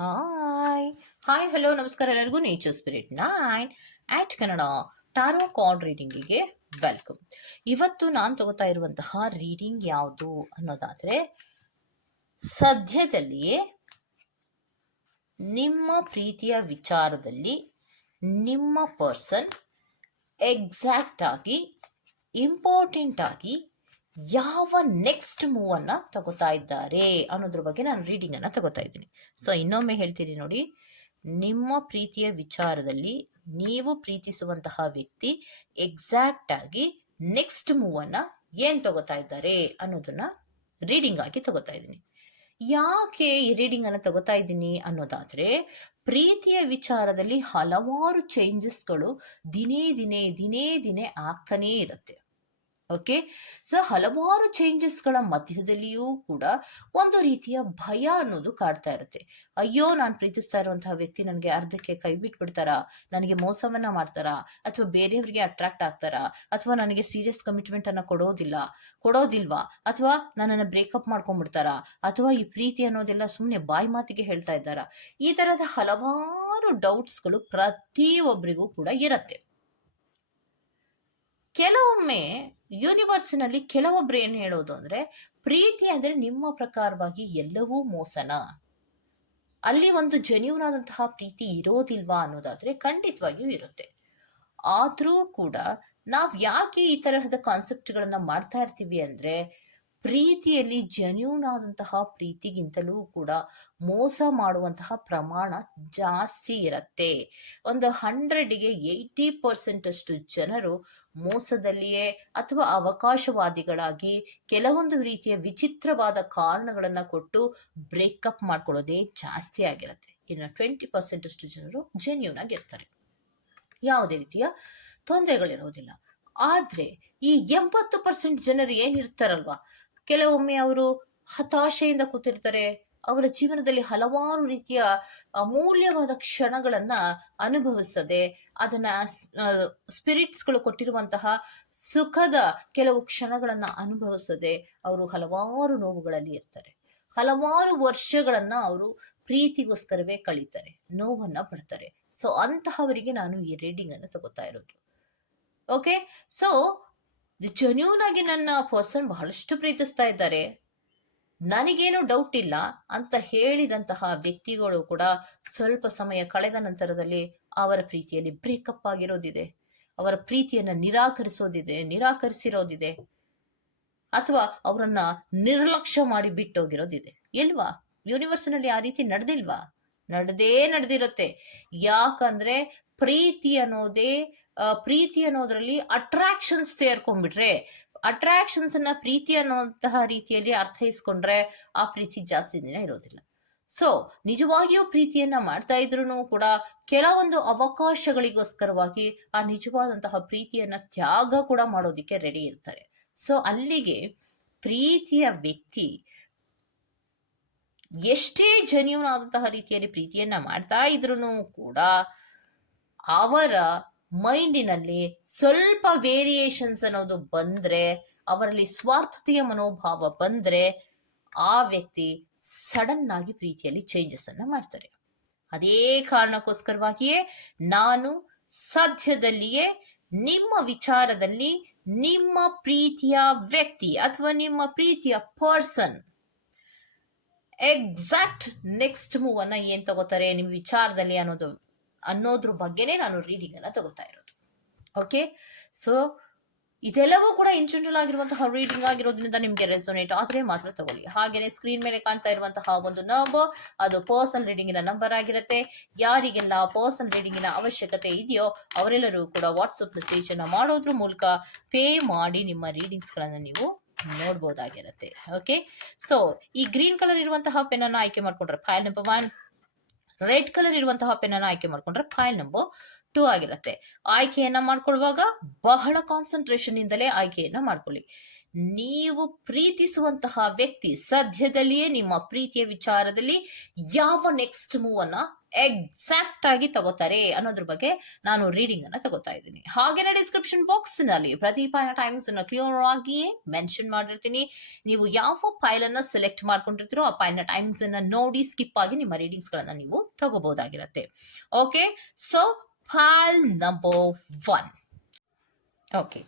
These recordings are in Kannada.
ಹಾಯ್ ಹಾಯ್ ಹಲೋ ನಮಸ್ಕಾರ ಎಲ್ಲರಿಗೂ nature spirit nine eight Kannada tarot card ರೀಡಿಂಗಿಗೆ welcome ಇವತ್ತು ನಾನು ತಗೋತಾ ಇರುವಂತಹ ರೀಡಿಂಗ್ ಯಾವುದು ಅನ್ನೋದಾದರೆ ಸದ್ಯದಲ್ಲಿಯೇ ನಿಮ್ಮ ಪ್ರೀತಿಯ ವಿಚಾರದಲ್ಲಿ ನಿಮ್ಮ ಪರ್ಸನ್ ಎಕ್ಸಾಕ್ಟ್ ಆಗಿ ಇಂಪಾರ್ಟೆಂಟ್ ಆಗಿ ಯಾವ ನೆಕ್ಸ್ಟ್ ಮೂವ್ ಅನ್ನ ತಗೋತಾ ಇದ್ದಾರೆ ಅನ್ನೋದ್ರ ಬಗ್ಗೆ ನಾನು ರೀಡಿಂಗ್ ಅನ್ನ ತಗೋತಾ ಇದ್ದೀನಿ. ಸೊ ಇನ್ನೊಮ್ಮೆ ಹೇಳ್ತೀನಿ ನೋಡಿ. ನಿಮ್ಮ ಪ್ರೀತಿಯ ವಿಚಾರದಲ್ಲಿ ನೀವು ಪ್ರೀತಿಸುವಂತಹ ವ್ಯಕ್ತಿ ಎಕ್ಸಾಕ್ಟ್ ಆಗಿ ನೆಕ್ಸ್ಟ್ ಮೂವ್ ಅನ್ನ ಏನ್ ತಗೋತಾ ಇದ್ದಾರೆ ಅನ್ನೋದನ್ನ ರೀಡಿಂಗ್ ಆಗಿ ತಗೋತಾ ಇದ್ದೀನಿ. ಯಾಕೆ ಈ ರೀಡಿಂಗ್ ಅನ್ನ ತಗೋತಾ ಇದ್ದೀನಿ ಅನ್ನೋದಾದ್ರೆ, ಪ್ರೀತಿಯ ವಿಚಾರದಲ್ಲಿ ಹಲವಾರು ಚೇಂಜಸ್ಗಳು ದಿನೇ ದಿನೇ ದಿನೇ ದಿನೇ ಆಗ್ತಾನೇ ಇರುತ್ತೆ. ಓಕೆ ಸೊ ಹಲವಾರು ಚೇಂಜಸ್ಗಳ ಮಧ್ಯದಲ್ಲಿಯೂ ಕೂಡ ಒಂದು ರೀತಿಯ ಭಯ ಅನ್ನೋದು ಕಾಡ್ತಾ ಇರುತ್ತೆ. ಅಯ್ಯೋ, ನಾನು ಪ್ರೀತಿಸ್ತಾ ಇರುವಂತಹ ವ್ಯಕ್ತಿ ನನಗೆ ಅರ್ಧಕ್ಕೆ ಕೈ ಬಿಟ್ಬಿಡ್ತಾರಾ? ನನಗೆ ಮೋಸವನ್ನ ಮಾಡ್ತಾರಾ? ಅಥವಾ ಬೇರೆಯವರಿಗೆ ಅಟ್ರಾಕ್ಟ್ ಆಗ್ತಾರಾ? ಅಥವಾ ನನಗೆ ಸೀರಿಯಸ್ ಕಮಿಟ್ಮೆಂಟ್ ಅನ್ನ ಕೊಡೋದಿಲ್ಲ? ಕೊಡೋದಿಲ್ವಾ? ಅಥವಾ ನನ್ನನ್ನು ಬ್ರೇಕಪ್ ಮಾಡ್ಕೊಂಡ್ಬಿಡ್ತಾರಾ? ಅಥವಾ ಈ ಪ್ರೀತಿ ಅನ್ನೋದೆಲ್ಲ ಸುಮ್ಮನೆ ಬಾಯಿ ಮಾತಿಗೆ ಹೇಳ್ತಾ ಇದ್ದಾರಾ? ಈ ತರದ ಹಲವಾರು ಡೌಟ್ಸ್ಗಳು ಪ್ರತಿಯೊಬ್ಬರಿಗೂ ಕೂಡ ಇರತ್ತೆ. ಕೆಲವೊಮ್ಮೆ ಯೂನಿವರ್ಸ್ನಲ್ಲಿ ಕೆಲವೊಬ್ರು ಏನು ಹೇಳೋದು ಅಂದ್ರೆ, ಪ್ರೀತಿ ಅಂದ್ರೆ ನಿಮ್ಮ ಪ್ರಕಾರವಾಗಿ ಎಲ್ಲವೂ ಮೋಸನ? ಅಲ್ಲಿ ಒಂದು ಜೆನ್ಯೂನ್ ಆದಂತಹ ಪ್ರೀತಿ ಇರೋದಿಲ್ವಾ ಅನ್ನೋದಾದರೆ ಖಂಡಿತವಾಗಿಯೂ ಇರುತ್ತೆ. ಆದರೂ ಕೂಡ ನಾವು ಯಾಕೆ ಈ ತರಹದ ಕಾನ್ಸೆಪ್ಟ್ಗಳನ್ನು ಮಾಡ್ತಾ ಇರ್ತೀವಿ ಅಂದ್ರೆ ಪ್ರೀತಿಯಲ್ಲಿ ಜೆನ್ಯೂನ್ ಆದಂತಹ ಪ್ರೀತಿಗಿಂತಲೂ ಕೂಡ ಮೋಸ ಮಾಡುವಂತಹ ಪ್ರಮಾಣ ಜಾಸ್ತಿ ಇರತ್ತೆ. ಒಂದು ಹಂಡ್ರೆಡ್ಗೆ ಏಯ್ಟಿ ಪರ್ಸೆಂಟ್ ಅಷ್ಟು ಜನರು ಮೋಸದಲ್ಲಿಯೇ ಅಥವಾ ಅವಕಾಶವಾದಿಗಳಾಗಿ ಕೆಲವೊಂದು ರೀತಿಯ ವಿಚಿತ್ರವಾದ ಕಾರಣಗಳನ್ನು ಕೊಟ್ಟು ಬ್ರೇಕಪ್ ಮಾಡ್ಕೊಳ್ಳೋದೇ ಜಾಸ್ತಿ ಆಗಿರುತ್ತೆ. ಇನ್ನು ಟ್ವೆಂಟಿ ಪರ್ಸೆಂಟ್ ಅಷ್ಟು ಜನರು ಜೆನ್ಯೂನ್ ಆಗಿರ್ತಾರೆ ಯಾವುದೇ ರೀತಿಯ ತೊಂದರೆಗಳಿರೋದಿಲ್ಲ. ಆದ್ರೆ ಈ ಎಂಬತ್ತು ಪರ್ಸೆಂಟ್ ಜನರು ಏನಿರ್ತಾರಲ್ವಾ? ಕೆಲವೊಮ್ಮೆ ಅವರು ಹತಾಶೆಯಿಂದ ಕೂತಿರ್ತಾರೆ. ಅವರ ಜೀವನದಲ್ಲಿ ಹಲವಾರು ರೀತಿಯ ಅಮೂಲ್ಯವಾದ ಕ್ಷಣಗಳನ್ನ ಅನುಭವಿಸದೆ ಅದನ್ನ ಸ್ಪಿರಿಟ್ಸ್ಗಳು ಕೊಟ್ಟಿರುವಂತಹ ಸುಖದ ಕೆಲವು ಕ್ಷಣಗಳನ್ನ ಅನುಭವಿಸದೆ ಅವರು ಹಲವಾರು ನೋವುಗಳಲ್ಲಿ ಇರ್ತಾರೆ. ಹಲವಾರು ವರ್ಷಗಳನ್ನ ಅವರು ಪ್ರೀತಿಗೋಸ್ಕರವೇ ಕಳೀತಾರೆ. ನೋವನ್ನ ಪಡ್ತಾರೆ. ಸೊ, ಅಂತಹವರಿಗೆ ನಾನು ಈ ರೀಡಿಂಗ್ ಅನ್ನು ತಗೋತಾ ಇರೋದು. ಓಕೆ ಸೊ ಜೆನ್ಯೂನ್ ಆಗಿ ನನ್ನ ಪರ್ಸನ್ ಬಹಳಷ್ಟು ಪ್ರೀತಿಸ್ತಾ ಇದ್ದಾರೆ. ನನಗೇನು ಡೌಟ್ ಇಲ್ಲ ಅಂತ ಹೇಳಿದಂತಹ ವ್ಯಕ್ತಿಗಳು ಕೂಡ ಸ್ವಲ್ಪ ಸಮಯ ಕಳೆದ ನಂತರದಲ್ಲಿ ಅವರ ಪ್ರೀತಿಯಲ್ಲಿ ಬ್ರೇಕಪ್ ಆಗಿರೋದಿದೆ. ಅವರ ಪ್ರೀತಿಯನ್ನ ನಿರಾಕರಿಸೋದಿದೆ, ನಿರಾಕರಿಸಿರೋದಿದೆ. ಅಥವಾ ಅವರನ್ನ ನಿರ್ಲಕ್ಷ್ಯ ಮಾಡಿ ಬಿಟ್ಟೋಗಿರೋದಿದೆ. ಇಲ್ವಾ? ಯೂನಿವರ್ಸ್ನಲ್ಲಿ ಆ ರೀತಿ ನಡೆದಿಲ್ವಾ? ನಡೆದೇ ನಡೆದಿರುತ್ತೆ. ಯಾಕಂದ್ರೆ ಪ್ರೀತಿ ಅನ್ನೋದೇ ಪ್ರೀತಿ ಅನ್ನೋದ್ರಲ್ಲಿ ಅಟ್ರಾಕ್ಷನ್ಸ್ ಸೇರ್ಕೊಂಡ್ಬಿಟ್ರೆ ಅಟ್ರಾಕ್ಷನ್ಸ್ ಅನ್ನ ಪ್ರೀತಿ ಅನ್ನುವಂತಹ ರೀತಿಯಲ್ಲಿ ಅರ್ಥೈಸ್ಕೊಂಡ್ರೆ ಆ ಪ್ರೀತಿ ಜಾಸ್ತಿ ದಿನ ಇರೋದಿಲ್ಲ. ಸೊ ನಿಜವಾಗಿಯೂ ಪ್ರೀತಿಯನ್ನ ಮಾಡ್ತಾ ಇದ್ರು ಕೂಡ ಕೆಲವೊಂದು ಅವಕಾಶಗಳಿಗೋಸ್ಕರವಾಗಿ ಆ ನಿಜವಾದಂತಹ ಪ್ರೀತಿಯನ್ನ ತ್ಯಾಗ ಕೂಡ ಮಾಡೋದಿಕ್ಕೆ ರೆಡಿ ಇರ್ತಾರೆ. ಸೊ ಅಲ್ಲಿಗೆ ಪ್ರೀತಿಯ ವ್ಯಕ್ತಿ ಎಷ್ಟೇ ಜೆನ್ಯೂನ್ ಆದಂತಹ ರೀತಿಯಲ್ಲಿ ಪ್ರೀತಿಯನ್ನ ಮಾಡ್ತಾ ಇದ್ರು ಕೂಡ ಅವರ ಮೈಂಡಿನಲ್ಲಿ ಸ್ವಲ್ಪ ವೇರಿಯೇಷನ್ಸ್ ಅನ್ನೋದು ಬಂದ್ರೆ, ಅವರಲ್ಲಿ ಸ್ವಾರ್ಥತೆಯ ಮನೋಭಾವ ಬಂದ್ರೆ, ಆ ವ್ಯಕ್ತಿ ಸಡನ್ ಆಗಿ ಪ್ರೀತಿಯಲ್ಲಿ ಚೇಂಜಸ್ ಅನ್ನ ಮಾಡ್ತಾರೆ. ಅದೇ ಕಾರಣಕ್ಕೋಸ್ಕರವಾಗಿಯೇ ನಾನು ಸದ್ಯದಲ್ಲಿಯೇ ನಿಮ್ಮ ವಿಚಾರದಲ್ಲಿ ನಿಮ್ಮ ಪ್ರೀತಿಯ ವ್ಯಕ್ತಿ ಅಥವಾ ನಿಮ್ಮ ಪ್ರೀತಿಯ ಪರ್ಸನ್ ಎಕ್ಸಾಕ್ಟ್ ನೆಕ್ಸ್ಟ್ ಮೂವ್ ಅನ್ನ ಏನ್ ತಗೋತಾರೆ ನಿಮ್ಮ ವಿಚಾರದಲ್ಲಿ ಅನ್ನೋದು ಅನ್ನೋದ್ರ ಬಗ್ಗೆನೇ ನಾನು ರೀಡಿಂಗ್ ಅನ್ನ ತಗೋತಾ ಇರೋದು. ಓಕೆ ಸೊ ಇದೆಲ್ಲವೂ ಕೂಡ ಇನ್ ಜನರಲ್ ಆಗಿರುವಂತಹ ರೀಡಿಂಗ್ ಆಗಿರೋದ್ರಿಂದ ನಿಮ್ಗೆ ರೆಸೋನೇಟ್ ಆದ್ರೆ ಮಾತ್ರ ತಗೊಳ್ಳಿ. ಹಾಗೇನೆ ಸ್ಕ್ರೀನ್ ಮೇಲೆ ಕಾಣ್ತಾ ಇರುವಂತಹ ಒಂದು ನಂಬರ್ ಅದು ಪರ್ಸನಲ್ ರೀಡಿಂಗಿನ ನಂಬರ್ ಆಗಿರುತ್ತೆ. ಯಾರಿಗೆಲ್ಲ ಪರ್ಸನಲ್ ರೀಡಿಂಗಿನ ಅವಶ್ಯಕತೆ ಇದೆಯೋ ಅವರೆಲ್ಲರೂ ಕೂಡ ವಾಟ್ಸಪ್ ಮೆಸೇಜ್ ಅನ್ನ ಮಾಡೋದ್ರ ಮೂಲಕ ಪೇ ಮಾಡಿ ನಿಮ್ಮ ರೀಡಿಂಗ್ಸ್ ಗಳನ್ನ ನೀವು ನೋಡ್ಬೋದಾಗಿರುತ್ತೆ. ಓಕೆ ಸೊ ಈ ಗ್ರೀನ್ ಕಲರ್ ಇರುವಂತಹ ಪೆನ್ ಅನ್ನ ಆಯ್ಕೆ ಮಾಡ್ಕೊಂಡ್ರೆ pile number one red colour ಇರುವಂತಹ ಪೆನ್ ಅನ್ನು ಆಯ್ಕೆ ಮಾಡಿಕೊಂಡ್ರೆ ಫೈಲ್ ನಂಬರ್ ಟೂ ಆಗಿರುತ್ತೆ. ಆಯ್ಕೆಯನ್ನ ಮಾಡ್ಕೊಳ್ಳುವಾಗ ಬಹಳ ಕಾನ್ಸಂಟ್ರೇಷನ್ ಇಂದಲೇ ಆಯ್ಕೆಯನ್ನ ಮಾಡ್ಕೊಳ್ಳಿ. ನೀವು ಪ್ರೀತಿಸುವಂತಹ ವ್ಯಕ್ತಿ ಸದ್ಯದಲ್ಲಿಯೇ ನಿಮ್ಮ ಪ್ರೀತಿಯ ವಿಚಾರದಲ್ಲಿ ಯಾವ ನೆಕ್ಸ್ಟ್ ಮೂವ್ ಅನ್ನ ಎಕ್ಸಾಕ್ಟ್ ಆಗಿ ತಗೋತಾರೆ ಅನ್ನೋದ್ರ ಬಗ್ಗೆ ನಾನು ರೀಡಿಂಗ್ ಅನ್ನ ತಗೋತಾ ಇದ್ದೀನಿ. ಹಾಗೇನೆ ಡಿಸ್ಕ್ರಿಪ್ಷನ್ ಬಾಕ್ಸ್ನಲ್ಲಿ ಪ್ರತಿ ಫೈಲ್ ಟೈಮ್ಸ್ ಅನ್ನ ಕ್ಲಿಯರ್ ಆಗಿಯೇ ಮೆನ್ಷನ್ ಮಾಡಿರ್ತೀನಿ. ನೀವು ಯಾವ ಫೈಲ್ ಅನ್ನ ಸೆಲೆಕ್ಟ್ ಮಾಡ್ಕೊಂಡಿರ್ತೀರೋ ಆ ಫೈಲ್ನ ಟೈಮ್ಸ್ ಅನ್ನ ನೋಡಿ ಸ್ಕಿಪ್ ಆಗಿ ನಿಮ್ಮ ರೀಡಿಂಗ್ಸ್ ಗಳನ್ನ ನೀವು ತಗೋಬಹುದಾಗಿರುತ್ತೆ. Okay so file number one okay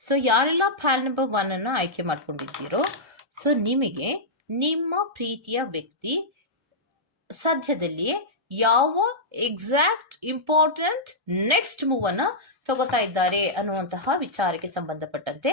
so ಯಾರೆಲ್ಲ ಫೈಲ್ ನಂಬರ್ ಒನ್ ಅನ್ನು ಆಯ್ಕೆ ಮಾಡ್ಕೊಂಡಿದ್ದೀರೋ ಸೊ ನಿಮಗೆ ನಿಮ್ಮ ಪ್ರೀತಿಯ ವ್ಯಕ್ತಿ ಸದ್ಯದಲ್ಲಿಯೇ ಯಾವ ಎಕ್ಸಾಕ್ಟ್ ಇಂಪಾರ್ಟೆಂಟ್ ನೆಕ್ಸ್ಟ್ ಮೂವ್ ಅನ್ನ ತಗೋತಾ ಇದ್ದಾರೆ ಅನ್ನುವಂತಹ ವಿಚಾರಕ್ಕೆ ಸಂಬಂಧಪಟ್ಟಂತೆ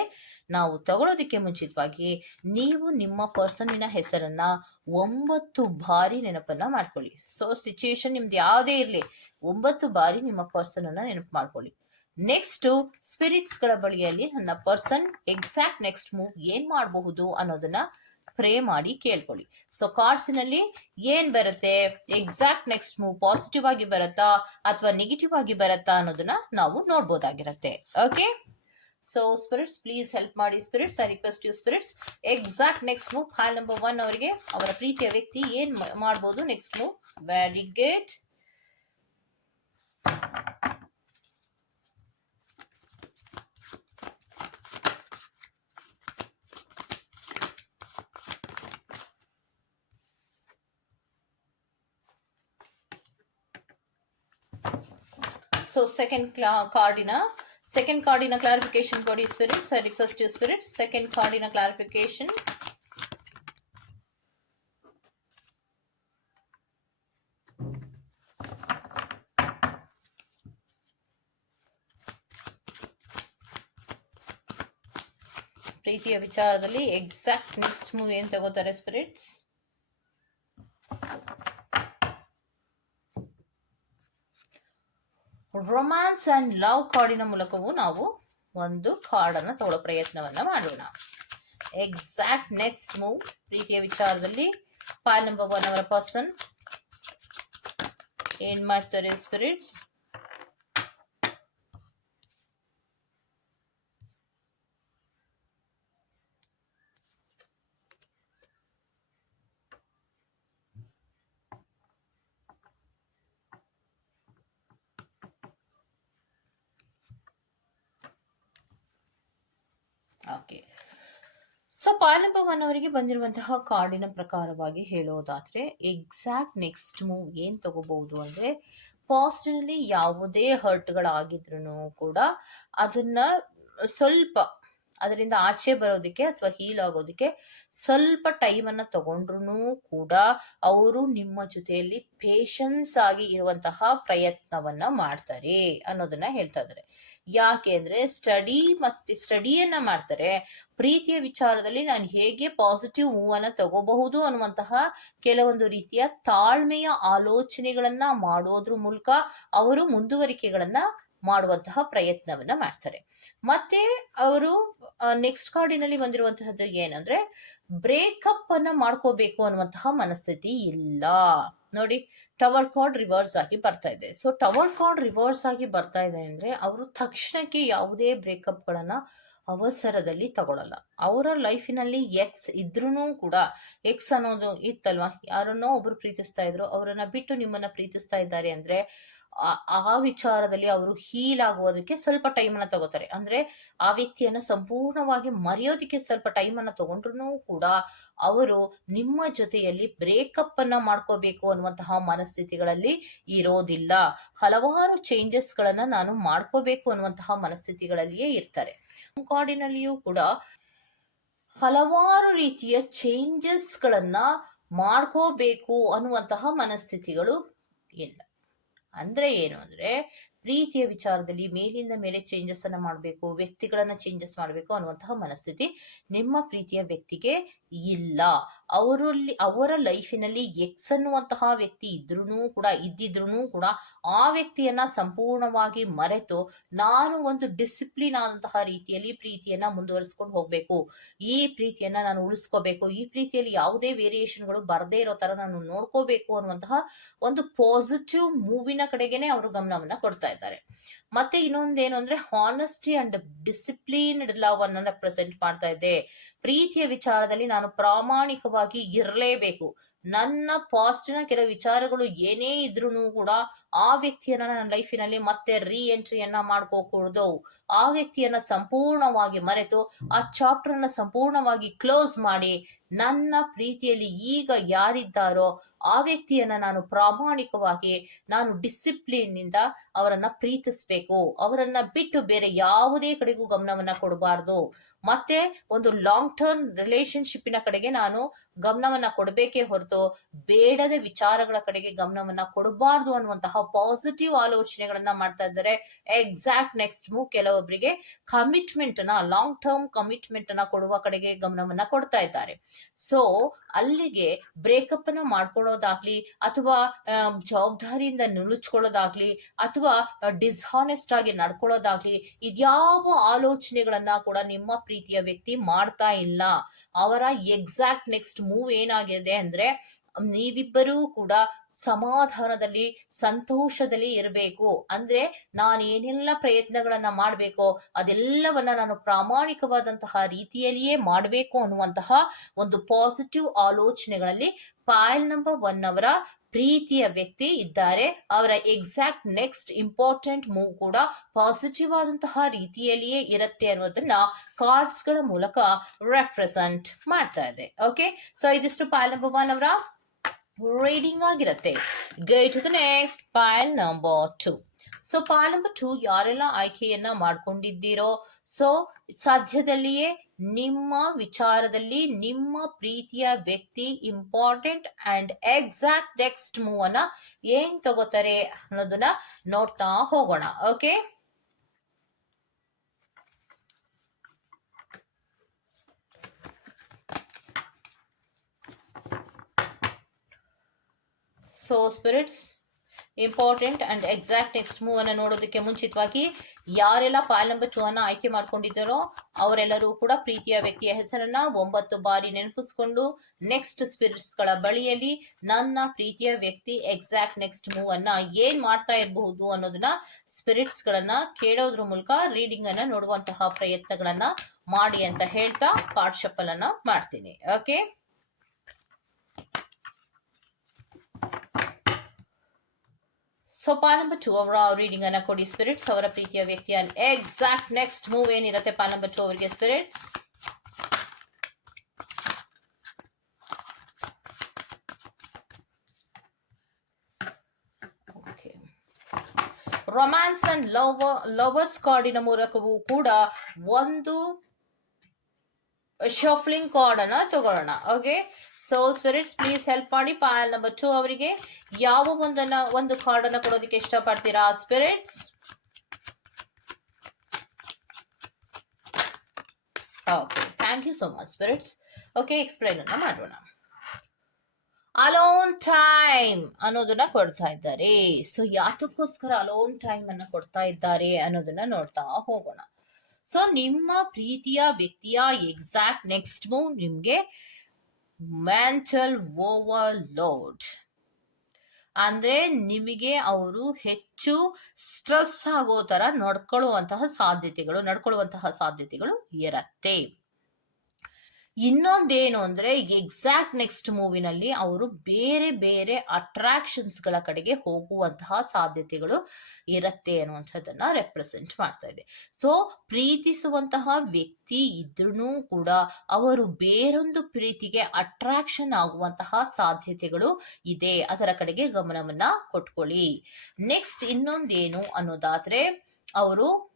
ನಾವು ತಗೊಳ್ಳೋದಕ್ಕೆ ಮುಂಚಿತವಾಗಿ ನೀವು ನಿಮ್ಮ ಪರ್ಸನ್ನಿನ ಹೆಸರನ್ನ ಒಂಬತ್ತು ಬಾರಿ ನೆನಪನ್ನ ಮಾಡ್ಕೊಳ್ಳಿ. ಸೊ ಸಿಚುಯೇಷನ್ ನಿಮ್ದು ಯಾವುದೇ ಇರಲಿ, ಒಂಬತ್ತು ಬಾರಿ ನಿಮ್ಮ ಪರ್ಸನ್ ಅನ್ನ ನೆನಪು ಮಾಡ್ಕೊಳ್ಳಿ. ನೆಕ್ಸ್ಟ್ ಸ್ಪಿರಿಟ್ಸ್ಗಳ ಬಳಿಯಲ್ಲಿ ನನ್ನ ಪರ್ಸನ್ ಎಕ್ಸಾಕ್ಟ್ ನೆಕ್ಸ್ಟ್ ಮೂವ್ ಏನ್ ಮಾಡಬಹುದು ಅನ್ನೋದನ್ನ ಪ್ರೇ ಮಾಡಿ ಕೇಳ್ಕೊಳ್ಳಿ. ಸೊ ಕಾರ್ಡ್ಸಿನಲ್ಲಿ ಏನ್ ಬರುತ್ತೆ? ಎಕ್ಸಾಕ್ಟ್ ನೆಕ್ಸ್ಟ್ ಮೂವ್ ಪಾಸಿಟಿವ್ ಆಗಿ ಬರುತ್ತಾ ಅಥವಾ ನೆಗೆಟಿವ್ ಆಗಿ ಬರುತ್ತಾ ಅನ್ನೋದನ್ನ ನಾವು ನೋಡ್ಬೋದಾಗಿರತ್ತೆ. Okay so spirits please help ಮಾಡಿ. Spirits I request you spirits exact next move file number one ಅವರಿಗೆ, ಅವರ ಪ್ರೀತಿಯ ವ್ಯಕ್ತಿ ಏನ್ ಮಾಡ್ಬೋದು? Next move very good so second ಕಾರ್ಡಿನ ಸೆಕೆಂಡ್ ಕಾರ್ಡಿನ clarification I spirits I request Second card second ಕಾರ್ಡಿನ ಕ್ಲಾರಿಫಿಕೇಶನ್ ಪ್ರೀತಿಯ ವಿಚಾರದಲ್ಲಿ ಎಕ್ಸಾಕ್ಟ್ ನೆಕ್ಸ್ಟ್ ಮೂವ್ ಏನು ತಗೋತಾರೆ ಸ್ಪಿರಿಟ್ಸ್ ರೊಮ್ಯಾನ್ಸ್ ಅಂಡ್ ಲವ್ ಕಾರ್ಡಿನ ಮೂಲಕವೂ ನಾವು ಒಂದು ಕಾರ್ಡನ್ನು ತಗೊಳ್ಳೋ ಪ್ರಯತ್ನವನ್ನು ಮಾಡೋಣ. ಎಕ್ಸಾಕ್ಟ್ ನೆಕ್ಸ್ಟ್ ಮೂವ್ ಪ್ರೀತಿಯ ವಿಚಾರದಲ್ಲಿ ಫೈಲ್ ನಂಬರ್ ಒನ್ ಅವರ ಪರ್ಸನ್ ಏನ್ ಮಾಡ್ತಾರೆ spirits okay so number one ಅವರಿಗೆ ಬಂದಿರುವಂತಹ ಕಾರ್ಡಿನ ಪ್ರಕಾರವಾಗಿ ಹೇಳೋದಾದ್ರೆ ಎಕ್ಸಾಕ್ಟ್ ನೆಕ್ಸ್ಟ್ ಮೂವ್ ಏನ್ ತಗೋಬಹುದು ಅಂದ್ರೆ ಪಾಸ್ಟ್ನಲ್ಲಿ ಯಾವುದೇ ಹರ್ಟ್ಗಳಾಗಿದ್ರು ಕೂಡ ಅದನ್ನ ಸ್ವಲ್ಪ ಅದರಿಂದ ಆಚೆ ಬರೋದಕ್ಕೆ ಅಥವಾ ಹೀಲ್ ಆಗೋದಕ್ಕೆ ಸ್ವಲ್ಪ ಟೈಮನ್ನ ತಗೊಂಡ್ರು ಕೂಡ ಅವರು ನಿಮ್ಮ ಜೊತೆಯಲ್ಲಿ ಪೇಷನ್ಸ್ ಆಗಿ ಇರುವಂತಹ ಪ್ರಯತ್ನವನ್ನ ಮಾಡ್ತಾರೆ ಅನ್ನೋದನ್ನ ಹೇಳ್ತಾ ಇದ್ದಾರೆ. ಯಾಕೆ ಅಂದರೆ ಸ್ಟಡಿ ಮತ್ತೆ ಸ್ಟಡಿಯನ್ನ ಮಾಡ್ತಾರೆ. ಪ್ರೀತಿಯ ವಿಚಾರದಲ್ಲಿ ನಾನು ಹೇಗೆ ಪಾಸಿಟಿವ್ ಮೂವ್ ಅನ್ನ ತಗೋಬಹುದು ಅನ್ನುವಂತಹ ಕೆಲವೊಂದು ರೀತಿಯ ತಾಳ್ಮೆಯ ಆಲೋಚನೆಗಳನ್ನು ಮಾಡೋದ್ರ ಮೂಲಕ ಅವರು ಮುಂದುವರಿಕೆಗಳನ್ನು ಮಾಡುವಂತಹ ಪ್ರಯತ್ನವನ್ನ ಮಾಡ್ತಾರೆ. ಮತ್ತೆ ಅವರು ನೆಕ್ಸ್ಟ್ ಕಾರ್ಡಿನಲ್ಲಿ ಬಂದಿರುವಂತಹದ್ದು ಏನಂದ್ರೆ ಬ್ರೇಕಪ್ ಅನ್ನ ಮಾಡ್ಕೋಬೇಕು ಅನ್ನುವಂತಹ ಮನಸ್ಥಿತಿ ಇಲ್ಲ. ನೋಡಿ ಟವರ್ ಕಾರ್ಡ್ ರಿವರ್ಸ್ ಆಗಿ ಬರ್ತಾ ಇದೆ. ಸೊ ಟವರ್ ಕಾರ್ಡ್ ರಿವರ್ಸ್ ಆಗಿ ಬರ್ತಾ ಇದೆ ಅಂದ್ರೆ ಅವರು ತಕ್ಷಣಕ್ಕೆ ಯಾವುದೇ ಬ್ರೇಕಪ್ ಗಳನ್ನ ಅವಸರದಲ್ಲಿ ತಗೊಳ್ಳಲ್ಲ ಅವರ ಲೈಫಿನಲ್ಲಿ ಎಕ್ಸ್ ಇದ್ರೂ ಕೂಡ ಎಕ್ಸ್ ಅನ್ನೋದು ಇತ್ತಲ್ವಾ? ಯಾರನ್ನೋ ಒಬ್ರು ಪ್ರೀತಿಸ್ತಾ ಇದ್ರು, ಅವರನ್ನ ಬಿಟ್ಟು ನಿಮ್ಮನ್ನ ಪ್ರೀತಿಸ್ತಾ ಇದ್ದಾರೆ ಅಂದ್ರೆ ಆ- ವಿಚಾರದಲ್ಲಿ ಅವರು ಹೀಲ್ ಆಗುವುದಕ್ಕೆ ಸ್ವಲ್ಪ ಟೈಮ್ ಅನ್ನ ತಗೋತಾರೆ. ಅಂದ್ರೆ ಆ ವ್ಯಕ್ತಿಯನ್ನು ಸಂಪೂರ್ಣವಾಗಿ ಮರೆಯೋದಕ್ಕೆ ಸ್ವಲ್ಪ ಟೈಮ್ ಅನ್ನ ತಗೊಂಡ್ರು ಕೂಡ ಅವರು ನಿಮ್ಮ ಜೊತೆಯಲ್ಲಿ ಬ್ರೇಕಪ್ ಅನ್ನ ಮಾಡ್ಕೋಬೇಕು ಅನ್ನುವಂತಹ ಮನಸ್ಥಿತಿಗಳಲ್ಲಿ ಇರೋದಿಲ್ಲ. ಹಲವಾರು ಚೇಂಜಸ್ ಗಳನ್ನ ನಾನು ಮಾಡ್ಕೋಬೇಕು ಅನ್ನುವಂತಹ ಮನಸ್ಥಿತಿಗಳಲ್ಲಿಯೇ ಇರ್ತಾರೆ. ಕಾಡಿನಲ್ಲಿಯೂ ಕೂಡ ಹಲವಾರು ರೀತಿಯ ಚೇಂಜಸ್ ಗಳನ್ನ ಮಾಡ್ಕೋಬೇಕು ಅನ್ನುವಂತಹ ಮನಸ್ಥಿತಿಗಳು ಇಲ್ಲ. ಅಂದ್ರೆ ಏನು ಅಂದ್ರೆ ಪ್ರೀತಿಯ ವಿಚಾರದಲ್ಲಿ ಮೇಲಿಂದ ಮೇಲೆ ಚೇಂಜಸ್ ಅನ್ನ ಮಾಡಬೇಕು, ವ್ಯಕ್ತಿಗಳನ್ನ ಚೇಂಜಸ್ ಮಾಡಬೇಕು ಅನ್ನುವಂತಹ ಮನಸ್ಥಿತಿ ನಿಮ್ಮ ಪ್ರೀತಿಯ ವ್ಯಕ್ತಿಗೆ ಇಲ್ಲ. ಅವರಲ್ಲಿ, ಅವರ ಲೈಫಿನಲ್ಲಿ ಎಕ್ಸ್ ಅನ್ನುವಂತಹ ವ್ಯಕ್ತಿ ಇದ್ರೂ ಕೂಡ ಇದ್ದಿದ್ರೂ ಕೂಡ ಆ ವ್ಯಕ್ತಿಯನ್ನ ಸಂಪೂರ್ಣವಾಗಿ ಮರೆತು ನಾನು ಒಂದು ಡಿಸಿಪ್ಲಿನ್ ಆದಂತಹ ರೀತಿಯಲ್ಲಿ ಪ್ರೀತಿಯನ್ನ ಮುಂದುವರಿಸ್ಕೊಂಡು ಹೋಗ್ಬೇಕು. ಈ ಪ್ರೀತಿಯನ್ನ ನಾನು ಉಳಿಸ್ಕೋಬೇಕು. ಈ ಪ್ರೀತಿಯಲ್ಲಿ ಯಾವುದೇ ವೇರಿಯೇಷನ್ಗಳು ಬರದೇ ಇರೋ ತರ ನಾನು ನೋಡ್ಕೋಬೇಕು ಅನ್ನುವಂತಹ ಒಂದು ಪಾಸಿಟಿವ್ ಮೂವಿನ ಕಡೆಗೇನೆ ಅವರು ಗಮನವನ್ನ ಕೊಡ್ತಾ ಇದ್ದಾರೆ. ಮತ್ತೆ ಇನ್ನೊಂದೇನು ಅಂದ್ರೆ ಹಾನೆಸ್ಟಿ ಅಂಡ್ ಡಿಸಿಪ್ಲಿನ್ಡ್ ಲವ್ ಅನ್ನ ರೆಪ್ರೆಸೆಂಟ್ ಮಾಡ್ತಾ ಇದೆ ಪ್ರೀತಿಯ ವಿಚಾರದಲ್ಲಿ ನಾನು ಪ್ರಾಮಾಣಿಕವಾಗಿ ಇರಲೇಬೇಕು. ನನ್ನ ಪಾಸ್ಟ್ನ ಕೆಲವು ವಿಚಾರಗಳು ಏನೇ ಇದ್ರೂ ಕೂಡ ಆ ವ್ಯಕ್ತಿಯನ್ನ ನನ್ನ ಲೈಫಿನಲ್ಲಿ ಮತ್ತೆ ರೀ ಎಂಟ್ರಿಯನ್ನ ಮಾಡ್ಕೋಕೂಡದು. ಆ ವ್ಯಕ್ತಿಯನ್ನ ಸಂಪೂರ್ಣವಾಗಿ ಮರೆತು, ಆ ಚಾಪ್ಟರ್ ಅನ್ನ ಸಂಪೂರ್ಣವಾಗಿ ಕ್ಲೋಸ್ ಮಾಡಿ, ನನ್ನ ಪ್ರೀತಿಯಲ್ಲಿ ಈಗ ಯಾರಿದ್ದಾರೋ ಆ ವ್ಯಕ್ತಿಯನ್ನ ನಾನು ಪ್ರಾಮಾಣಿಕವಾಗಿ, ನಾನು ಡಿಸಿಪ್ಲಿನ್ನಿಂದ ಅವರನ್ನ ಪ್ರೀತಿಸ್ಬೇಕು. ಅವರನ್ನ ಬಿಟ್ಟು ಬೇರೆ ಯಾವುದೇ ಕಡೆಗೂ ಗಮನವನ್ನ ಕೊಡಬಾರ್ದು. ಮತ್ತೆ ಒಂದು ಲಾಂಗ್ ಟರ್ಮ್ ರಿಲೇಶನ್ಶಿಪ್ಪಿನ ಕಡೆಗೆ ನಾನು ಗಮನವನ್ನ ಕೊಡಬೇಕೇ ಹೊರತು ಬೇಡದ ವಿಚಾರಗಳ ಕಡೆಗೆ ಗಮನವನ್ನ ಕೊಡಬಾರ್ದು ಅನ್ನುವಂತಹ ಪಾಸಿಟಿವ್ ಆಲೋಚನೆಗಳನ್ನ ಮಾಡ್ತಾ ಇದ್ದಾರೆ. ಎಕ್ಸಾಕ್ಟ್ ನೆಕ್ಸ್ಟ್ ಮೂವ್ ಕೆಲವೊಬ್ಬರಿಗೆ ಕಮಿಟ್ಮೆಂಟ್ನ ಲಾಂಗ್ ಟರ್ಮ್ ಕಮಿಟ್ಮೆಂಟ್ ಅನ್ನ ಕೊಡುವ ಕಡೆಗೆ ಗಮನವನ್ನ ಕೊಡ್ತಾ ಇದ್ದಾರೆ. ಸೊ ಅಲ್ಲಿಗೆ ಬ್ರೇಕಪ್ ಅನ್ನ ಮಾಡ್ಕೊಳ್ಳೋದಾಗ್ಲಿ ಅಥವಾ ಜವಾಬ್ದಾರಿಯಿಂದ ನುಣುಚ್ಕೊಳ್ಳೋದಾಗ್ಲಿ ಅಥವಾ ಡಿಸ್ಹಾನೆಸ್ಟ್ ಆಗಿ ನಡ್ಕೊಳ್ಳೋದಾಗ್ಲಿ ಇದ್ಯಾವ ಆಲೋಚನೆಗಳನ್ನ ಕೂಡ ನಿಮ್ಮ ಪ್ರೀತಿಯ ವ್ಯಕ್ತಿ ಮಾಡ್ತಾ ಇಲ್ಲ. ಅವರ ಎಕ್ಸಾಕ್ಟ್ ನೆಕ್ಸ್ಟ್ ಮೂವ್ ಏನಾಗಿದೆ ಅಂದ್ರೆ, ನೀವಿಬ್ಬರೂ ಕೂಡ ಸಮಾಧಾನದಲ್ಲಿ, ಸಂತೋಷದಲ್ಲಿ ಇರಬೇಕು. ಅಂದ್ರೆ ನಾನು ಏನೆಲ್ಲ ಪ್ರಯತ್ನಗಳನ್ನ ಮಾಡಬೇಕೋ, ಅದೆಲ್ಲವನ್ನ ನಾನು ಪ್ರಾಮಾಣಿಕವಾದಂತಹ ರೀತಿಯಲ್ಲಿಯೇ ಮಾಡಬೇಕು ಅನ್ನುವಂತಹ ಒಂದು ಪಾಸಿಟಿವ್ ಆಲೋಚನೆಗಳಲ್ಲಿ ಪಾಯಲ್ ನಂಬರ್ ಒನ್ ಅವರ ಪ್ರೀತಿಯ ವ್ಯಕ್ತಿ ಇದ್ದಾರೆ. ಅವರ ಎಕ್ಸಾಕ್ಟ್ ನೆಕ್ಸ್ಟ್ ಇಂಪಾರ್ಟೆಂಟ್ ಮೂವ್ ಕೂಡ ಪಾಸಿಟಿವ್ ಆದಂತಹ ರೀತಿಯಲ್ಲಿಯೇ ಇರುತ್ತೆ ಅನ್ನೋದನ್ನ ಕಾರ್ಡ್ಸ್ಗಳ ಮೂಲಕ ರೆಪ್ರೆಸೆಂಟ್ ಮಾಡ್ತಾ ಇದೆ. ಓಕೆ ಸೊ ಇದಿಷ್ಟು ಫೈಲ್ ನಂಬರ್ ಒನ್ ಅವರ ರೀಡಿಂಗ್ ಆಗಿರುತ್ತೆ. ಗೈಟ್ the next pile number two so file number two ಯಾರೆಲ್ಲ ಆಯ್ಕೆಯನ್ನ ಮಾಡ್ಕೊಂಡಿದ್ದೀರೋ ಸೊ ಸದ್ಯದಲ್ಲಿಯೇ ನಿಮ್ಮ ವಿಚಾರದಲ್ಲಿ ನಿಮ್ಮ ಪ್ರೀತಿಯ ವ್ಯಕ್ತಿ important and exact next move ಅನ್ನ ಏನ್ ತಗೋತಾರೆ ಅನ್ನೋದನ್ನ ನೋಡ್ತಾ ಹೋಗೋಣ okay so spirits important and exact next move ಅನ್ನ ನೋಡೋದಕ್ಕೆ ಮುಂಚಿತವಾಗಿ ಯಾರೆಲ್ಲ ಫೈಲ್ ನಂಬರ್ ಟೂ ಅನ್ನ ಆಯ್ಕೆ ಮಾಡ್ಕೊಂಡಿದ್ದಾರೋ ಅವರೆಲ್ಲರೂ ಕೂಡ ಪ್ರೀತಿಯ ವ್ಯಕ್ತಿಯ ಹೆಸರನ್ನ ಒಂಬತ್ತು ಬಾರಿ ನೆನಪಿಸ್ಕೊಂಡು ನೆಕ್ಸ್ಟ್ ಸ್ಪಿರಿಟ್ಸ್ಗಳ ಬಳಿಯಲ್ಲಿ ನನ್ನ ಪ್ರೀತಿಯ ವ್ಯಕ್ತಿ ಎಕ್ಸಾಕ್ಟ್ ನೆಕ್ಸ್ಟ್ ಮೂವ್ ಅನ್ನ ಏನ್ ಮಾಡ್ತಾ ಇರಬಹುದು ಅನ್ನೋದನ್ನ ಸ್ಪಿರಿಟ್ಸ್ ಗಳನ್ನ ಕೇಳೋದ್ರ ಮೂಲಕ ರೀಡಿಂಗ್ ಅನ್ನ ನೋಡುವಂತಹ ಪ್ರಯತ್ನಗಳನ್ನ ಮಾಡಿ ಅಂತ ಹೇಳ್ತಾ ಕಾರ್ಡ್ ಶಫಲ್ ಅನ್ನ ಮಾಡ್ತೀನಿ okay so pile number two ಅವರ ರೀಡಿಂಗ್ ಅನ್ನ ಕೊಡಿ ಸ್ಪಿರಿಟ್ಸ್ ಅವರ ಪ್ರೀತಿಯ ವ್ಯಕ್ತಿಯ ಎಕ್ಸಾಕ್ಟ್ ನೆಕ್ಸ್ಟ್ ಮೂವ್ ಏನಿರುತ್ತೆ ಪಾಲ್ ನಂಬರ್ ಟು ಅವರಿಗೆ spirits romance and love lovers ಕಾರ್ಡಿನ ಮೂಲಕವೂ ಕೂಡ ಒಂದು ಶಫ್ಲಿಂಗ್ ಕಾರ್ಡ್ ಅನ್ನ ತಗೊಳ್ಳೋಣ okay so spirits please help ಮಾಡಿ ಪಾಯಲ್ ನಂಬರ್ ಟು ಅವರಿಗೆ ಯಾವ ಒಂದನ್ನ, ಒಂದು ಕಾರ್ಡ್ ಅನ್ನ ಕೊಡೋದಕ್ಕೆ ಇಷ್ಟಪಡ್ತೀರಾ spirits okay thank you so much spirits okay explain ಅನ್ನ ಮಾಡೋಣ. ಅಲೋನ್ ಟೈಮ್ ಅನ್ನೋದನ್ನ ಕೊಡ್ತಾ ಇದ್ದಾರೆ. ಸೊ ಯಾತಕ್ಕೋಸ್ಕರ ಅಲೋನ್ ಟೈಮ್ ಅನ್ನ ಕೊಡ್ತಾ ಇದ್ದಾರೆ ಅನ್ನೋದನ್ನ ನೋಡ್ತಾ ಹೋಗೋಣ. ಸೊ ನಿಮ್ಮ ಪ್ರೀತಿಯ ವ್ಯಕ್ತಿಯ ಎಕ್ಸಾಕ್ಟ್ ನೆಕ್ಸ್ಟ್ ಮೂವ್ ನಿಮ್ಗೆ ಓವರ್ ಓವರ್ಲೋಡ್ ಅಂದ್ರೆ ನಿಮಗೆ ಅವರು ಹೆಚ್ಚು ಸ್ಟ್ರೆಸ್ ಆಗೋ ಥರ ನಡ್ಕೊಳ್ಳುವಂತಹ ಸಾಧ್ಯತೆಗಳು ನಡ್ಕೊಳ್ಳುವಂತಹ ಸಾಧ್ಯತೆಗಳು ಇರತ್ತೆ. ಇನ್ನೊಂದೇನು ಅಂದ್ರೆ ಎಕ್ಸಾಕ್ಟ್ ನೆಕ್ಸ್ಟ್ ಮೂವಿನಲ್ಲಿ ಅವರು ಬೇರೆ ಬೇರೆ ಅಟ್ರಾಕ್ಷನ್ಸ್ಗಳ ಕಡೆಗೆ ಹೋಗುವಂತಹ ಸಾಧ್ಯತೆಗಳು ಇರುತ್ತೆ ಅನ್ನುವಂಥದ್ದನ್ನ ರೆಪ್ರೆಸೆಂಟ್ ಮಾಡ್ತಾ ಇದೆ. ಸೊ ಪ್ರೀತಿಸುವಂತಹ ವ್ಯಕ್ತಿ ಇದ್ರೂ ಕೂಡ ಅವರು ಬೇರೊಂದು ಪ್ರೀತಿಗೆ ಅಟ್ರಾಕ್ಷನ್ ಆಗುವಂತಹ ಸಾಧ್ಯತೆಗಳು ಇದೆ. ಅದರ ಕಡೆಗೆ ಗಮನವನ್ನ ಕೊಟ್ಕೊಳ್ಳಿ. ನೆಕ್ಸ್ಟ್ ಇನ್ನೊಂದೇನು ಅನ್ನೋದಾದ್ರೆ, ಅವರು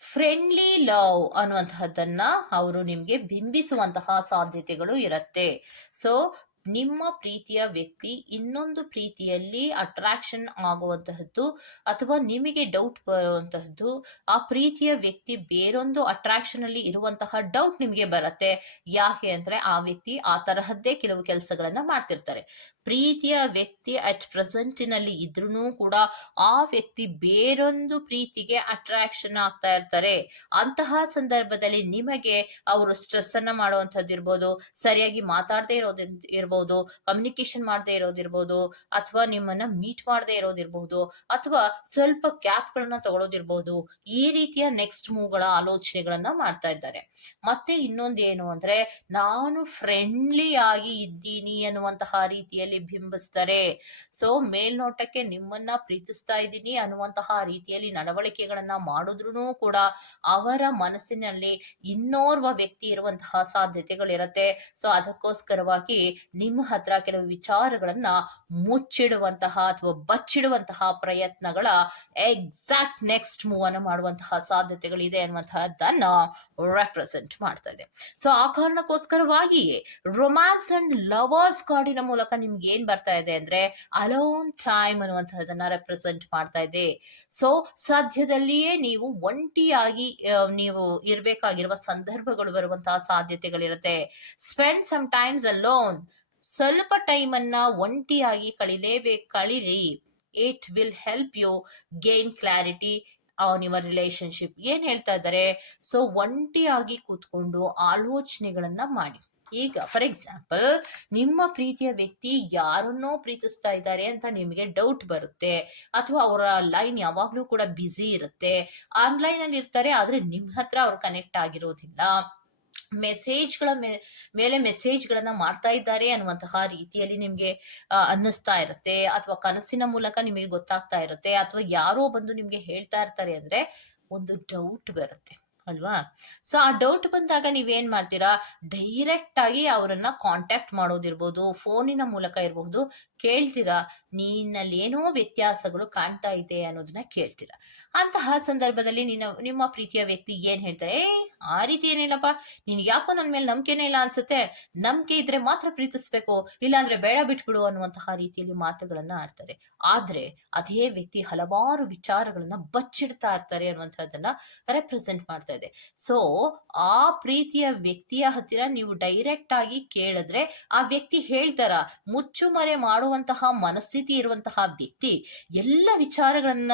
ಫ್ರೆಂಡ್ಲಿ ಲವ್ ಅನ್ನುವಂತಹದ್ದನ್ನ ಅವರು ನಿಮಗೆ ಬಿಂಬಿಸುವಂತಹ ಸಾಧ್ಯತೆಗಳು ಇರತ್ತೆ. ಸೊ ನಿಮ್ಮ ಪ್ರೀತಿಯ ವ್ಯಕ್ತಿ ಇನ್ನೊಂದು ಪ್ರೀತಿಯಲ್ಲಿ ಅಟ್ರಾಕ್ಷನ್ ಆಗುವಂತಹದ್ದು ಅಥವಾ ನಿಮಗೆ ಡೌಟ್ ಬರುವಂತಹದ್ದು, ಆ ಪ್ರೀತಿಯ ವ್ಯಕ್ತಿ ಬೇರೊಂದು ಅಟ್ರಾಕ್ಷನ್ ಅಲ್ಲಿ ಇರುವಂತಹ ಡೌಟ್ ನಿಮಗೆ ಬರುತ್ತೆ. ಯಾಕೆ ಅಂದ್ರೆ ಆ ವ್ಯಕ್ತಿ ಆ ತರಹದ್ದೇ ಕೆಲವು ಕೆಲಸಗಳನ್ನ ಮಾಡ್ತಿರ್ತಾರೆ. ಪ್ರೀತಿಯ ವ್ಯಕ್ತಿ ಅಟ್ ಪ್ರೆಸೆಂಟಿನಲ್ಲಿ ಇದ್ರೂ ಕೂಡ ಆ ವ್ಯಕ್ತಿ ಬೇರೊಂದು ಪ್ರೀತಿಗೆ ಅಟ್ರಾಕ್ಷನ್ ಆಗ್ತಾ ಇರ್ತಾರೆ. ಅಂತಹ ಸಂದರ್ಭದಲ್ಲಿ ನಿಮಗೆ ಅವರು ಸ್ಟ್ರೆಸ್ ಅನ್ನ ಮಾಡುವಂಥದ್ದು ಇರ್ಬೋದು, ಸರಿಯಾಗಿ ಮಾತಾಡದೇ ಇರೋದು ಇರ್ಬೋದು ಕಮ್ಯುನಿಕೇಶನ್ ಮಾಡದೇ ಇರೋದಿರ್ಬೋದು ಅಥವಾ ನಿಮ್ಮನ್ನ ಮೀಟ್ ಮಾಡದೇ ಇರೋದಿರ್ಬೋದು ಅಥವಾ ಸ್ವಲ್ಪ ಕ್ಯಾಪ್ಗಳನ್ನ ತಗೊಳ್ಳೋದಿರ್ಬೋದು ಈ ರೀತಿಯ ನೆಕ್ಸ್ಟ್ ಮೂವ್ಗಳ ಆಲೋಚನೆಗಳನ್ನ ಮಾಡ್ತಾ ಇದ್ದಾರೆ. ಮತ್ತೆ ಇನ್ನೊಂದು ಏನು ಅಂದ್ರೆ, ನಾನು ಫ್ರೆಂಡ್ಲಿ ಆಗಿ ಇದ್ದೀನಿ ಅನ್ನುವಂತಹ ರೀತಿಯಲ್ಲಿ ಬಿಂಬಿಸ್ತಾರೆ. ಸೊ ಮೇಲ್ನೋಟಕ್ಕೆ ನಿಮ್ಮನ್ನ ಪ್ರೀತಿಸ್ತಾ ಇದ್ದೀನಿ ಅನ್ನುವಂತಹ ರೀತಿಯಲ್ಲಿ ನಡವಳಿಕೆಗಳನ್ನ ಮಾಡಿದ್ರು ಕೂಡ ಅವರ ಮನಸ್ಸಿನಲ್ಲಿ ಇನ್ನೋರ್ವ ವ್ಯಕ್ತಿ ಇರುವಂತಹ ಸಾಧ್ಯತೆಗಳಿರತ್ತೆ. ಸೊ ಅದಕ್ಕೋಸ್ಕರವಾಗಿ ನಿಮ್ಮ ಹತ್ರ ಕೆಲವು ವಿಚಾರಗಳನ್ನ ಮುಚ್ಚಿಡುವಂತಹ ಅಥವಾ ಬಚ್ಚಿಡುವಂತಹ ಪ್ರಯತ್ನಗಳ ಎಕ್ಸಾಕ್ಟ್ ನೆಕ್ಸ್ಟ್ ಮೂವ್ ಅನ್ನು ಮಾಡುವಂತಹ ಸಾಧ್ಯತೆಗಳಿದೆ ಅನ್ನುವಂತಹದ್ದನ್ನ ರೆಪ್ರೆಸೆಂಟ್ ಮಾಡ್ತಾ ಇದೆ ಸೊ ಆ ಕಾರಣಕ್ಕೋಸ್ಕರವಾಗಿಯೇ ರೊಮ್ಯಾನ್ಸ್ ಅಂಡ್ ಲವರ್ಸ್ ಕಾರ್ಡಿನ ಮೂಲಕ ನಿಮ್ಗೆ ಏನ್ ಬರ್ತಾ ಇದೆ ಅಂದ್ರೆ ಅಲೋನ್ ಟೈಮ್ ಅನ್ನುವಂತಹದನ್ನ ರೆಪ್ರೆಸೆಂಟ್ ಮಾಡ್ತಾ ಇದೆ. ಸೊ ಸದ್ಯದಲ್ಲಿಯೇ ನೀವು ಒಂಟಿಯಾಗಿ ನೀವು ಇರಬೇಕಾಗಿರುವ ಸಂದರ್ಭಗಳು ಬರುವಂತಹ ಸಾಧ್ಯತೆಗಳಿರುತ್ತೆ. ಸ್ಪೆಂಡ್ ಸಮ್ ಟೈಮ್ಸ್ ಅಲೋನ್ ಸ್ವಲ್ಪ ಟೈಮ್ ಅನ್ನ ಒಂಟಿಯಾಗಿ ಕಳಿಲೇಬೇಕು, ಕಳೀರಿ. It will help you gain clarity on your relationship ಏನ್ ಹೇಳ್ತಾ ಇದ್ದಾರೆ? ಸೊ ಒಂಟಿಯಾಗಿ ಕೂತ್ಕೊಂಡು ಆಲೋಚನೆಗಳನ್ನ ಮಾಡಿ. ಈಗ ಫಾರ್ ಎಕ್ಸಾಂಪಲ್ ನಿಮ್ಮ ಪ್ರೀತಿಯ ವ್ಯಕ್ತಿ ಯಾರನ್ನೋ ಪ್ರೀತಿಸ್ತಾ ಇದ್ದಾರೆ ಅಂತ ನಿಮಗೆ ಡೌಟ್ ಬರುತ್ತೆ, ಅಥವಾ ಅವರ ಲೈನ್ ಯಾವಾಗ್ಲೂ ಕೂಡ ಬ್ಯುಸಿ ಇರುತ್ತೆ ಆನ್ಲೈನ್ ಅಲ್ಲಿ ಇರ್ತಾರೆ, ಆದ್ರೆ ನಿಮ್ ಹತ್ರ ಅವ್ರು ಕನೆಕ್ಟ್ ಆಗಿರೋದಿಲ್ಲ. ಮೆಸೇಜ್ಗಳ ಮೇಲೆ ಮೆಸೇಜ್ಗಳನ್ನ ಮಾಡ್ತಾ ಇದ್ದಾರೆ ಅನ್ನುವಂತಹ ರೀತಿಯಲ್ಲಿ ನಿಮ್ಗೆ ಅನ್ನಿಸ್ತಾ ಇರುತ್ತೆ ಅಥವಾ ಕನಸಿನ ಮೂಲಕ ನಿಮಗೆ ಗೊತ್ತಾಗ್ತಾ ಇರುತ್ತೆ ಅಥವಾ ಯಾರೋ ಬಂದು ನಿಮ್ಗೆ ಹೇಳ್ತಾ ಇರ್ತಾರೆ ಅಂದ್ರೆ ಒಂದು ಡೌಟ್ ಬರುತ್ತೆ, ಅಲ್ವಾ? ಸೊ ಆ ಡೌಟ್ ಬಂದಾಗ ನೀವೇನ್ ಮಾಡ್ತೀರಾ? ಡೈರೆಕ್ಟ್ ಆಗಿ ಅವರನ್ನ ಕಾಂಟ್ಯಾಕ್ಟ್ ಮಾಡೋದಿರ್ಬೋದು, ಫೋನಿನ ಮೂಲಕ ಇರಬಹುದು ಕೇಳ್ತೀರಾ? ನಿನ್ನಲ್ಲಿ ಏನೋ ವ್ಯತ್ಯಾಸಗಳು ಕಾಣ್ತಾ ಇದೆ ಅನ್ನೋದನ್ನ ಕೇಳ್ತೀರಾ? ಅಂತಹ ಸಂದರ್ಭದಲ್ಲಿ ನಿನ್ನ, ನಿಮ್ಮ ಪ್ರೀತಿಯ ವ್ಯಕ್ತಿ ಏನ್ ಹೇಳ್ತಾರೆ ಏ ಆ ರೀತಿ ಏನಿಲ್ಲಪ್ಪ. ನಿನ್ ಯಾಕೋ ನನ್ನ ಮೇಲೆ ನಂಬಿಕೆನೇ ಇಲ್ಲ ಅನ್ಸುತ್ತೆ. ನಂಬಿಕೆ ಇದ್ರೆ ಮಾತ್ರ ಪ್ರೀತಿಸ್ಬೇಕು. ಇಲ್ಲಾಂದ್ರೆ ಬೇಡ ಬಿಟ್ಬಿಡು ಅನ್ನುವಂತಹ ರೀತಿಯಲ್ಲಿ ಮಾತುಗಳನ್ನ ಆಡ್ತಾರೆ. ಆದ್ರೆ ಅದೇ ವ್ಯಕ್ತಿ ಹಲವಾರು ವಿಚಾರಗಳನ್ನ ಬಚ್ಚಿಡ್ತಾ ಇರ್ತಾರೆ ಅನ್ನುವಂಥದ್ದನ್ನ ರೆಪ್ರೆಸೆಂಟ್ ಮಾಡ್ತಾ ಇದೆ. ಸೊ ಆ ಪ್ರೀತಿಯ ವ್ಯಕ್ತಿಯ ಹತ್ತಿರ ನೀವು ಡೈರೆಕ್ಟ್ ಆಗಿ ಕೇಳಿದ್ರೆ, ಆ ವ್ಯಕ್ತಿ ಹೇಳ್ತಾರ, ಮುಚ್ಚುಮರೆ ಮಾಡುವಂತಹ ಮನಸ್ಥಿತಿ ಇರುವಂತಹ ವ್ಯಕ್ತಿ ಎಲ್ಲ ವಿಚಾರಗಳನ್ನ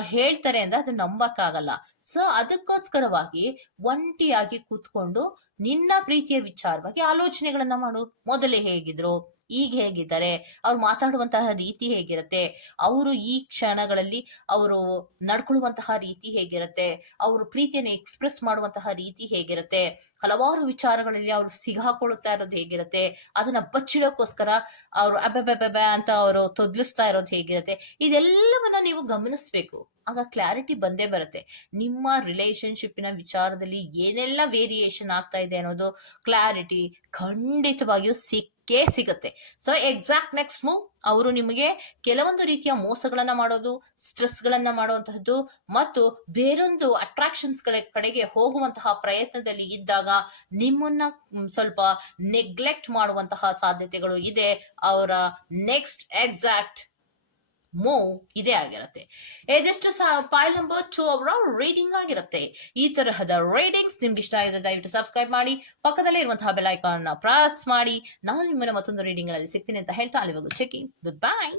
ಹೇಳ್ತಾರೆ ಅಂದ್ರೆ ಅದು ನಂಬಕ್ಕಾಗಲ್ಲ. ಸೊ ಅದಕ್ಕೋಸ್ಕರವಾಗಿ ಒಂಟಿಯಾಗಿ ಕೂತ್ಕೊಂಡು ನಿನ್ನ ಪ್ರೀತಿಯ ವಿಚಾರವಾಗಿ ಆಲೋಚನೆಗಳನ್ನ ಮಾಡು. ಮೊದಲೇ ಹೇಗಿದ್ರು? ಈಗ ಹೇಗಿದ್ದಾರೆ? ಅವ್ರು ಮಾತಾಡುವಂತಹ ರೀತಿ ಹೇಗಿರುತ್ತೆ? ಅವರು ಈ ಕ್ಷಣಗಳಲ್ಲಿ ಅವರು ನಡ್ಕೊಳ್ಳುವಂತಹ ರೀತಿ ಹೇಗಿರುತ್ತೆ? ಅವರು ಪ್ರೀತಿಯನ್ನು ಎಕ್ಸ್ಪ್ರೆಸ್ ಮಾಡುವಂತಹ ರೀತಿ ಹೇಗಿರುತ್ತೆ? ಹಲವಾರು ವಿಚಾರಗಳಲ್ಲಿ ಅವರು ಸಿಗಾಕೊಳ್ಳುತ್ತಾ ಇರೋದು ಹೇಗಿರುತ್ತೆ? ಅದನ್ನ ಬಚ್ಚಿಡೋಕ್ಕೋಸ್ಕರ ಅವರು ಅಬ್ಬೆಬ್ಬೆಬ್ಬೆ ಅಂತ ಅವರು ತೊದ್ಲಿಸ್ತಾ ಇರೋದು ಹೇಗಿರುತ್ತೆ? ಇದೆಲ್ಲವನ್ನ ನೀವು ಗಮನಿಸ್ಬೇಕು. ಆಗ ಕ್ಲಾರಿಟಿ ಬಂದೇ ಬರುತ್ತೆ. ನಿಮ್ಮ ರಿಲೇಶನ್ಶಿಪ್ಪಿನ ವಿಚಾರದಲ್ಲಿ ಏನೆಲ್ಲ ವೇರಿಯೇಷನ್ ಆಗ್ತಾ ಇದೆ ಅನ್ನೋದು ಕ್ಲಾರಿಟಿ ಖಂಡಿತವಾಗಿಯೂ ಸಿಕ್ಕೇ ಸಿಗುತ್ತೆ. ಸೊ ಎಕ್ಸಾಕ್ಟ್ ನೆಕ್ಸ್ಟ್ ಮೂವ್ ಅವರು ನಿಮಗೆ ಕೆಲವೊಂದು ರೀತಿಯ ಮೋಸಗಳನ್ನ ಮಾಡೋದು ಸ್ಟ್ರೆಸ್ ಗಳನ್ನ ಮಾಡುವಂತಹದ್ದು ಮತ್ತು ಬೇರೊಂದು ಅಟ್ರಾಕ್ಷನ್ಸ್ಗಳ ಕಡೆಗೆ ಹೋಗುವಂತಹ ಪ್ರಯತ್ನದಲ್ಲಿ ಇದ್ದಾಗ ನಿಮ್ಮನ್ನ ಸ್ವಲ್ಪ ನೆಗ್ಲೆಕ್ಟ್ ಮಾಡುವಂತಹ ಸಾಧ್ಯತೆಗಳು ಇದೆ. ಅವರ ನೆಕ್ಸ್ಟ್ ಎಕ್ಸಾಕ್ಟ್ ಮೂವ್ ಇದೇ ಆಗಿರುತ್ತೆ. ಇದಿಷ್ಟು ಫೈಲ್ ನಂಬರ್ ಟೂ ಅವರ ರೀಡಿಂಗ್ ಆಗಿರುತ್ತೆ. ಈ ತರಹದ ರೀಡಿಂಗ್ಸ್ ನಿಮ್ಗೆ ಇಷ್ಟ ಆಗಿದೆ, ದಯವಿಟ್ಟು ಸಬ್ಸ್ಕ್ರೈಬ್ ಮಾಡಿ. ಪಕ್ಕದಲ್ಲೇ ಇರುವಂತಹ ಬೆಲ್ ಐಕಾನ್ ಪ್ರೆಸ್ ಮಾಡಿ. ನಾನು ನಿಮ್ಮನ್ನ ಮತ್ತೊಂದು ರೀಡಿಂಗ್ ಅಲ್ಲಿ ಸಿಗ್ತೀನಿ ಅಂತ ಹೇಳ್ತಾ, ಅಲ್ಲಿವರೆಗೂ ಚೆಕಿಂಗ್ ಬಾಯ್